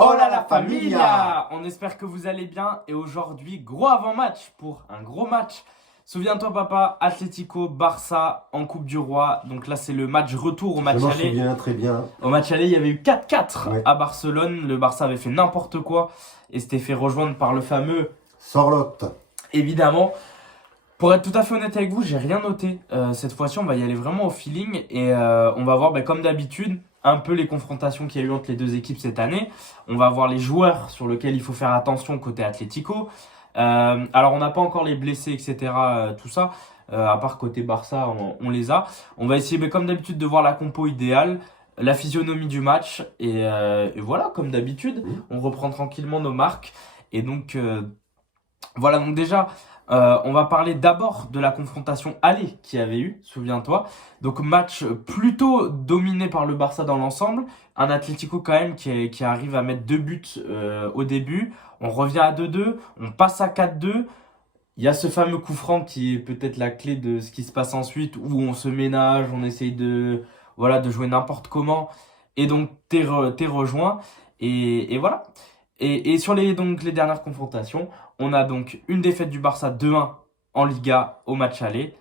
Oh là la familia! On espère que vous allez bien et aujourd'hui, gros avant-match pour un gros match. Souviens-toi papa, Atlético, Barça en Coupe du Roi. Donc là c'est le match retour au match Je m'en aller. souviens très bien. Au match aller, il y avait eu 4-4 Ouais. à Barcelone. Le Barça avait fait n'importe quoi et s'était fait rejoindre par le fameux, Sorlotte. évidemment. Pour être tout à fait honnête avec vous, j'ai rien noté. Cette fois-ci, on va y aller vraiment au feeling et on va voir, comme d'habitude, un peu les confrontations qu'il y a eu entre les deux équipes cette année. On va voir les joueurs sur lesquels il faut faire attention côté Atlético. Alors, on n'a pas encore les blessés, etc. Tout ça. À part côté Barça, on les a. On va essayer, comme d'habitude, de voir la compo idéale, la physionomie du match. Et voilà, comme d'habitude, on reprend tranquillement nos marques. Et donc, voilà, donc déjà... on va parler d'abord de la confrontation aller qu'il y avait eu, souviens-toi. Donc match plutôt dominé par le Barça dans l'ensemble. Un Atlético quand même qui arrive à mettre 2 buts au début. On revient à 2-2, on passe à 4-2. Il y a ce fameux coup franc qui est peut-être la clé de ce qui se passe ensuite, où on se ménage, on essaye de jouer n'importe comment. Et donc t'es rejoint. Et voilà. Et sur donc, les dernières confrontations, on a donc une défaite du Barça 2-1 en Liga au match aller,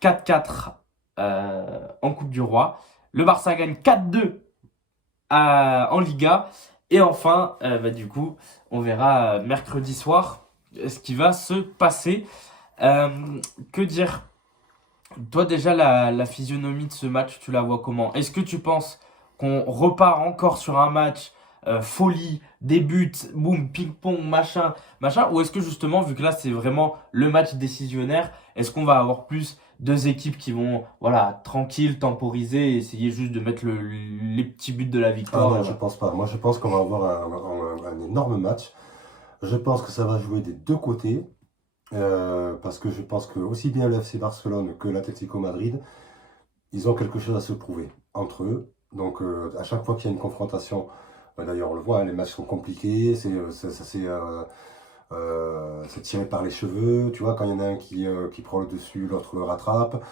4-4 en Coupe du Roi. Le Barça gagne 4-2 en Liga. Et enfin, du coup, on verra mercredi soir ce qui va se passer. Que dire? Toi déjà, la physionomie de ce match, tu la vois comment? Est-ce que tu penses qu'on repart encore sur un match folie, des buts, boum, ping-pong, machin, ou est-ce que justement, vu que là c'est vraiment le match décisionnaire, est-ce qu'on va avoir plus deux équipes qui vont, voilà, tranquilles, temporiser, et essayer juste de mettre les petits buts de la Ah victoire? non, je pense pas. Moi, je pense qu'on va avoir un énorme match. Je pense que ça va jouer des deux côtés. Parce que je pense que aussi bien le FC Barcelone que l'Atlético Madrid, ils ont quelque chose à se prouver entre eux. Donc, à chaque fois qu'il y a une confrontation, d'ailleurs, on le voit, hein, les matchs sont compliqués. C'est tiré par les cheveux. Tu vois, quand il y en a un qui prend le dessus, l'autre le rattrape.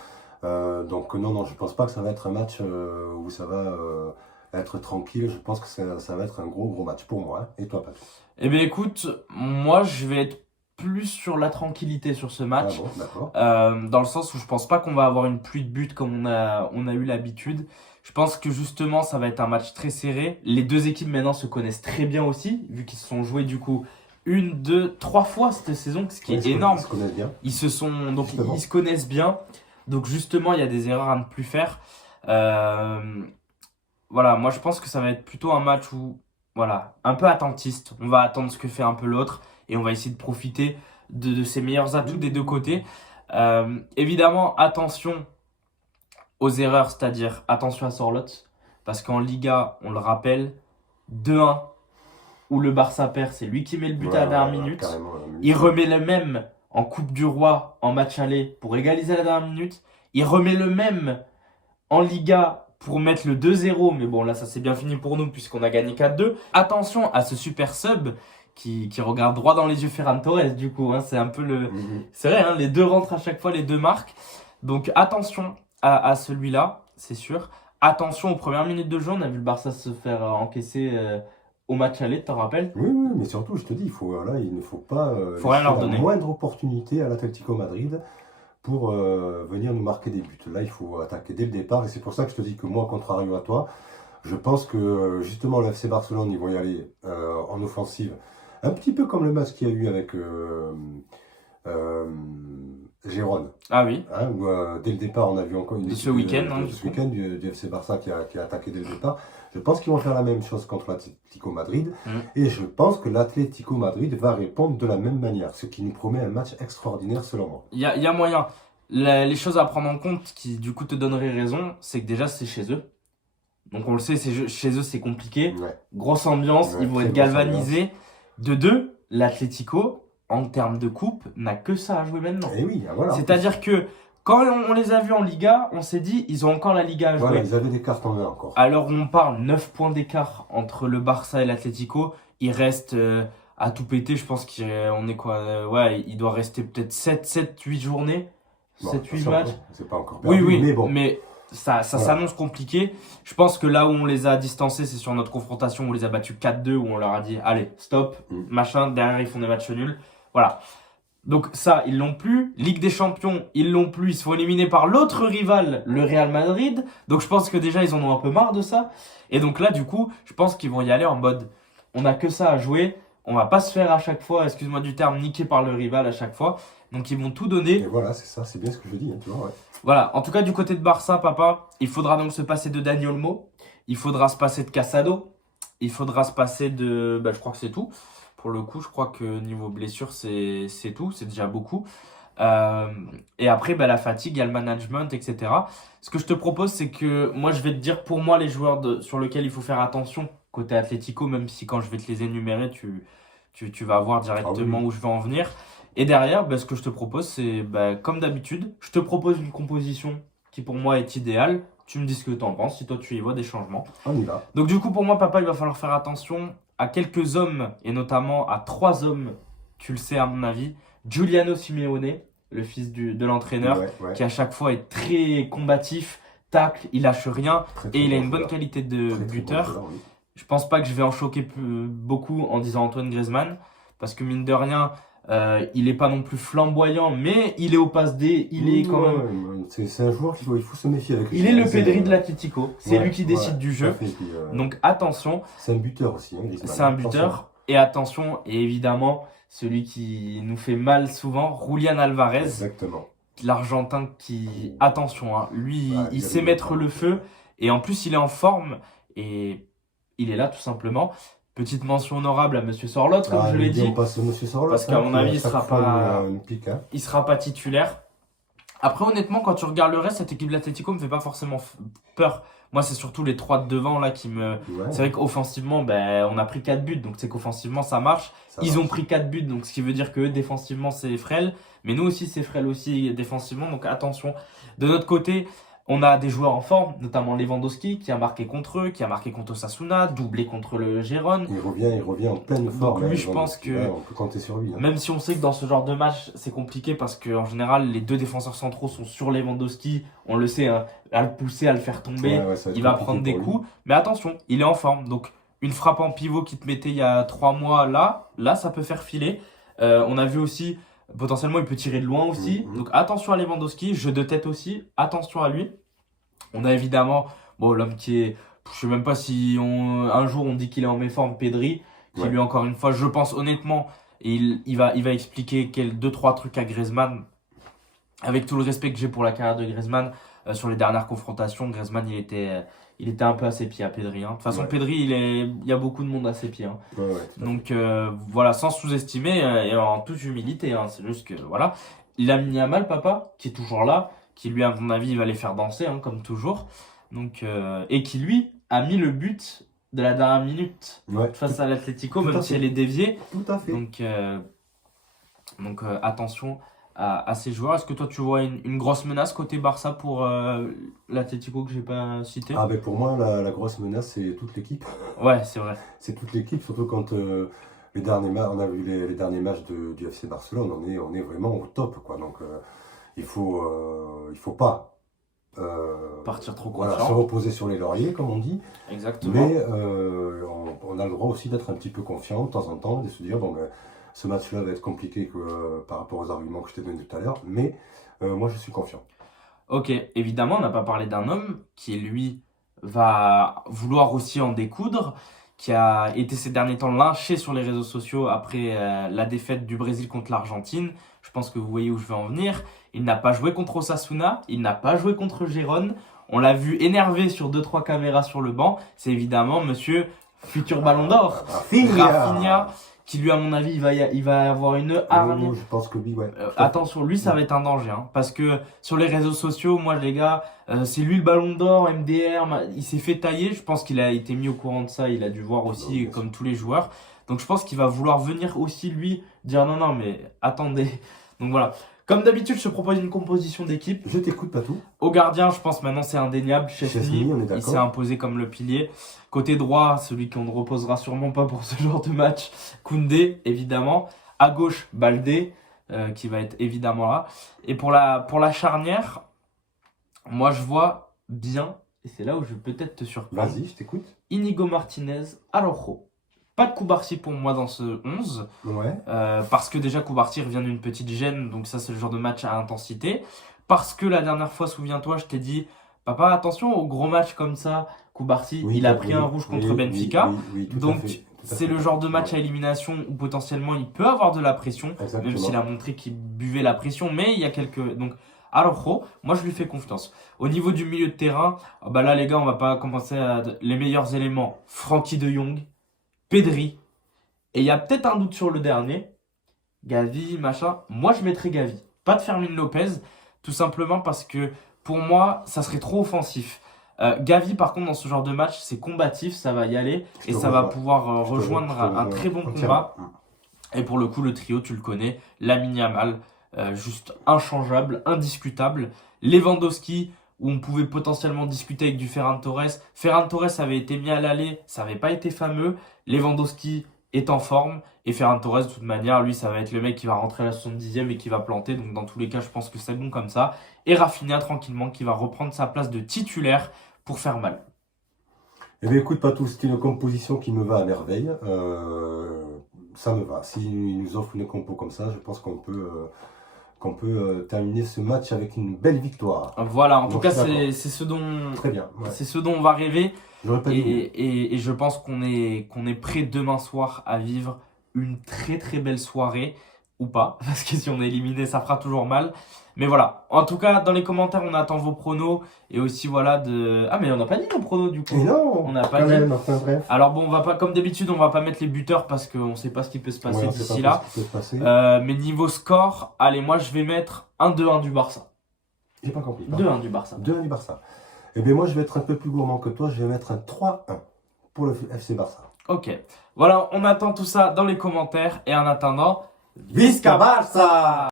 Donc non, je pense pas que ça va être un match où ça va être tranquille. Je pense que ça va être un gros match pour moi, hein. Et toi, Patrick? Eh bien écoute, moi je vais être plus sur la tranquillité sur ce Ah match. bon, d'accord. Dans le sens où je pense pas qu'on va avoir une pluie de buts comme on a eu l'habitude. Je pense que justement ça va être un match très serré. Les deux équipes maintenant se connaissent très bien aussi, vu qu'ils se sont joués du coup 1, 2, 3 fois cette saison, ce qui Ouais, est énorme. ils se connaissent bien. Donc Justement. ils se connaissent bien. Donc justement il y a des erreurs à ne plus faire. Euh, voilà, moi je pense que ça va être plutôt un match où, voilà, un peu attentiste. On va attendre ce que fait un peu l'autre et on va essayer de profiter de ses meilleurs atouts des deux côtés. Évidemment, attention aux erreurs, c'est-à-dire attention à Sorloth, parce qu'en Liga, on le rappelle, 2-1, où le Barça perd, c'est lui qui met le but à la dernière minute. Carrément, Il remet le même en Coupe du Roi, en match aller, pour égaliser à la dernière minute. Il remet le même en Liga pour mettre le 2-0, mais bon, là, ça s'est bien fini pour nous puisqu'on a gagné 4-2. Attention à ce super sub qui regarde droit dans les yeux Ferran Torres, du coup, hein, c'est un peu le... C'est vrai, hein, les deux rentrent à chaque fois, les deux marquent. Donc attention à celui-là, c'est sûr. Attention aux premières minutes de jeu, on a vu le Barça se faire encaisser au match aller, tu t'en rappelles? Oui, mais surtout, je te dis, il ne faut pas Faut rien leur laisser la donner. moindre opportunité à l'Atlético Madrid pour venir nous marquer des buts. Là, il faut attaquer dès le départ, et c'est pour ça que je te dis que moi, contrario à toi, je pense que justement le FC Barcelone, ils vont y aller en offensive, un petit peu comme le match qu'il y a eu avec euh, Gérone, Ah oui, hein, où dès le départ, on a vu encore une de équipe ce week-end, hein, de du ce coup. week-end du FC Barça qui a attaqué dès le départ. Je pense qu'ils vont faire la même chose contre l'Atlético Madrid, et je pense que l'Atlético Madrid va répondre de la même manière, ce qui nous promet un match extraordinaire selon moi. Il y a moyen. Les choses à prendre en compte qui, du coup, te donneraient raison, c'est que déjà, c'est chez eux. Donc, on le sait, chez eux, c'est compliqué. Ouais. Grosse ambiance, Ouais, ils vont très être grosse galvanisés. De deux, l'Atlético, en termes de coupe, n'a que ça à jouer maintenant. Et oui, voilà. C'est-à-dire que quand on les a vus en Liga, on s'est dit, ils ont encore la Liga à jouer. Voilà, ils avaient des cartes en main encore. Alors, on parle 9 points d'écart entre le Barça et l'Atlético. Il reste à tout péter, je pense qu'on est quoi ouais, il doit rester peut-être 7, 8 journées. Bon, 7-8 attention, matchs. hein, c'est pas encore Oui, perdu, oui, mais bon. mais ça Voilà. s'annonce compliqué. Je pense que là où on les a distancés, c'est sur notre confrontation où on les a battus 4-2, où on leur a dit allez, stop, machin, derrière ils font des matchs nuls. Voilà. Donc ça, ils l'ont plus. Ligue des Champions, ils l'ont plus. Ils se font éliminer par l'autre rival, le Real Madrid. Donc je pense que déjà, ils en ont un peu marre de ça. Et donc là, du coup, je pense qu'ils vont y aller en mode, on n'a que ça à jouer. On va pas se faire à chaque fois, excuse-moi du terme, niquer par le rival à chaque fois. Donc ils vont tout donner. Et voilà, c'est ça, c'est bien ce que je dis, hein, tu vois, ouais. Voilà, en tout cas du côté de Barça, papa, il faudra donc se passer de Dani Olmo. Il faudra se passer de Casado. Il faudra se passer de... je crois que c'est tout. Pour le coup, je crois que niveau blessure, c'est tout. C'est déjà beaucoup. Et après, la fatigue, il y a le management, etc. Ce que je te propose, c'est que moi, je vais te dire pour moi les joueurs sur lesquels il faut faire attention côté Atlético, même si quand je vais te les énumérer, tu vas voir directement Ah oui. où je vais en venir. Et derrière, ce que je te propose, c'est comme d'habitude, je te propose une composition qui pour moi est idéale. Tu me dis ce que tu en penses, si toi tu y vois des changements. On y va. Donc du coup, pour moi, papa, il va falloir faire attention à quelques hommes, et notamment à 3 hommes, tu le sais à mon avis. Giuliano Simeone, le fils de l'entraîneur, Ouais. qui à chaque fois est très combatif, tacle, il lâche rien, Très, et il a bon une bonne joueur. qualité de Très, buteur. bon joueur, oui. Je pense pas que je vais en choquer beaucoup en disant Antoine Griezmann, parce que mine de rien, il est pas non plus flamboyant, mais il est au passe D, il est quand même... Ouais, c'est un joueur il faut se méfier avec lui. Il est le Pedri de l'Atlético, c'est lui qui décide du tout jeu. à fait, puis, Donc attention, c'est un buteur aussi, hein, Griezmann. c'est un Attention. buteur. Et attention, et évidemment, celui qui nous fait mal souvent, Julian Alvarez, Exactement. l'Argentin qui... Attention, hein, lui, Ouais, il sait mettre le feu. Et en plus, il est en forme. Et il est là, tout simplement. Petite mention honorable à Monsieur Sorloth, comme je l'ai dit. On passe Monsieur Sorloth, Parce qu'à mon avis, il sera pas... une pique, hein. Il sera pas titulaire. Après, honnêtement, quand tu regardes le reste, cette équipe de l'Atlético me fait pas forcément peur. Moi, c'est surtout les 3 de devant là qui me... Ouais, C'est vrai qu'offensivement, on a pris 4 buts, donc c'est qu'offensivement, ça marche. ça Ils marche. ont pris 4 buts, donc ce qui veut dire que eux, défensivement, c'est frêle. Mais nous aussi, c'est frêle aussi défensivement, donc attention. De notre côté, on a des joueurs en forme, notamment Lewandowski, qui a marqué contre eux, qui a marqué contre Osasuna, doublé contre le Gérone. Il revient en pleine forme. lui, hein, je pense que- ouais, on peut compter sur lui, hein. Même si on sait que dans ce genre de match, c'est compliqué parce qu'en général, les 2 défenseurs centraux sont sur Lewandowski. On le sait, hein, à le pousser, à le faire tomber. Ouais, ça va être Il va compliqué prendre des pour lui. coups. Mais attention, il est en forme. Donc, une frappe en pivot qui te mettait il y a 3 mois, là, ça peut faire filer. On a vu aussi, potentiellement, il peut tirer de loin aussi. Mhm. Donc, attention à Lewandowski. Jeu de tête aussi. Attention à lui. On a évidemment, l'homme qui est... Je sais même pas si un jour on dit qu'il est en méforme, Pedri. Qui Ouais. lui, encore une fois, je pense honnêtement, il va expliquer 2-3 trucs à Griezmann. Avec tout le respect que j'ai pour la carrière de Griezmann, sur les dernières confrontations, Griezmann, il était un peu à ses pieds à Pedri, hein. De toute façon, Ouais. Pedri, il y a beaucoup de monde à ses pieds, hein. Ouais, tout à fait. Donc voilà, sans sous-estimer et en toute humilité, hein. C'est juste que voilà. Il a mis à mal papa, qui est toujours là, qui lui, à mon avis, va les faire danser, hein, comme toujours. Donc, et qui lui a mis le but de la dernière minute Ouais, face à l'Atlético, tout à même si fait. elle est déviée. tout à fait. Donc attention à ces joueurs. Est-ce que toi tu vois une grosse menace côté Barça pour l'Atlético que j'ai pas cité? Ah, pour moi, la grosse menace, c'est toute l'équipe. Ouais, c'est vrai. C'est toute l'équipe, surtout quand les derniers on a vu les derniers matchs du FC Barcelone, on est vraiment au top, quoi. Donc il faut pas Partir trop voilà, se confiant. reposer sur les lauriers, comme on dit. Exactement. Mais on a le droit aussi d'être un petit peu confiant de temps en temps, de se dire bon, ce match-là va être compliqué par rapport aux arguments que je t'ai donnés tout à l'heure, mais moi je suis confiant. Ok, évidemment, on n'a pas parlé d'un homme qui, lui, va vouloir aussi en découdre, qui a été ces derniers temps lynché sur les réseaux sociaux après la défaite du Brésil contre l'Argentine. Je pense que vous voyez où je vais en venir. Il n'a pas joué contre Osasuna, il n'a pas joué contre Gérone. On l'a vu énervé sur 2-3 caméras sur le banc. C'est évidemment monsieur futur Ballon d'Or, Rafinha, qui lui, à mon avis, il va avoir une hargne. Je pense que oui, ouais. Attention, lui, ça va être un danger, hein, parce que sur les réseaux sociaux, moi, les gars, c'est lui le Ballon d'Or, MDR, il s'est fait tailler. Je pense qu'il a été mis au courant de ça. Il a dû voir aussi, Non, comme tous les joueurs. Donc, je pense qu'il va vouloir venir aussi, lui, dire non, non, mais attendez. Donc, voilà. Comme d'habitude, je te propose une composition d'équipe. Je t'écoute, Patou. Au gardien, je pense maintenant c'est indéniable. Chesney, On est il d'accord. s'est imposé comme le pilier. Côté droit, celui qu'on ne reposera sûrement pas pour ce genre de match, Koundé, évidemment. À gauche, Baldé, qui va être évidemment là. Et pour la charnière, moi je vois bien, et c'est là où je vais peut-être te surprendre. Vas-y, je t'écoute. Inigo Martinez, Araujo. Pas de Koubarsi pour moi dans ce 11, Ouais. parce que déjà Koubarsi revient d'une petite gêne, donc ça c'est le genre de match à intensité. Parce que la dernière fois, souviens-toi, je t'ai dit, papa, attention aux gros matchs comme ça, Koubarsi, il a pris un rouge contre Benfica. Tout à Donc fait, tout à c'est fait. le genre de match Ouais. à élimination où potentiellement il peut avoir de la pression, Exactement. même s'il a montré qu'il buvait la pression, mais il y a quelques... Donc Araujo, moi je lui fais confiance. Au niveau du milieu de terrain, bah là les gars, on va pas commencer à... Les meilleurs éléments, Frankie de Jong, Pedri, et il y a peut-être un doute sur le dernier, Gavi, machin. Moi je mettrais Gavi, pas de Fermin Lopez, tout simplement parce que pour moi ça serait trop offensif. Gavi par contre dans ce genre de match c'est combatif, ça va y aller et ça va pouvoir rejoindre un très bon combat. Et pour le coup le trio tu le connais, Lamine Yamal, juste inchangeable, indiscutable. Lewandowski où on pouvait potentiellement discuter avec du Ferran Torres. Ferran Torres avait été mis à l'aller, ça n'avait pas été fameux. Lewandowski est en forme et Ferran Torres de toute manière lui ça va être le mec qui va rentrer à la 70e et qui va planter, donc dans tous les cas je pense que c'est bon comme ça. Et Rafinha tranquillement qui va reprendre sa place de titulaire pour faire mal. Eh bien, écoute, Patou, c'est une composition qui me va à merveille. Ça me va. S'il nous offre une compo comme ça, je pense qu'on peut terminer ce match avec une belle victoire. Voilà, en Donc, tout cas, je suis d'accord. c'est ce dont, Très bien. Ouais. c'est ce dont on va rêver. J'aurais pas dit mieux. Et je pense qu'on est prêt demain soir à vivre une très très belle soirée. Ou pas, parce que si on est éliminé, ça fera toujours mal. Mais voilà, en tout cas, dans les commentaires, on attend vos pronos. Et aussi, voilà, de... Ah, mais on n'a pas dit nos pronos, du coup. Et non, On n'a pas quand dit. même, enfin bref. Alors bon, on va pas, comme d'habitude, on va pas mettre les buteurs parce qu'on sait pas ce qui peut se passer Ouais, on sait d'ici pas là. ce qui peut se passer. Mais niveau score, allez, moi je vais mettre 1-2-1 du Barça. J'ai pas compris. 2-1 du Barça. 2-1 du Barça. Eh bien, moi, je vais être un peu plus gourmand que toi. Je vais mettre un 3-1 pour le FC Barça. Ok. Voilà, on attend tout ça dans les commentaires. Et en attendant, Visca Barça!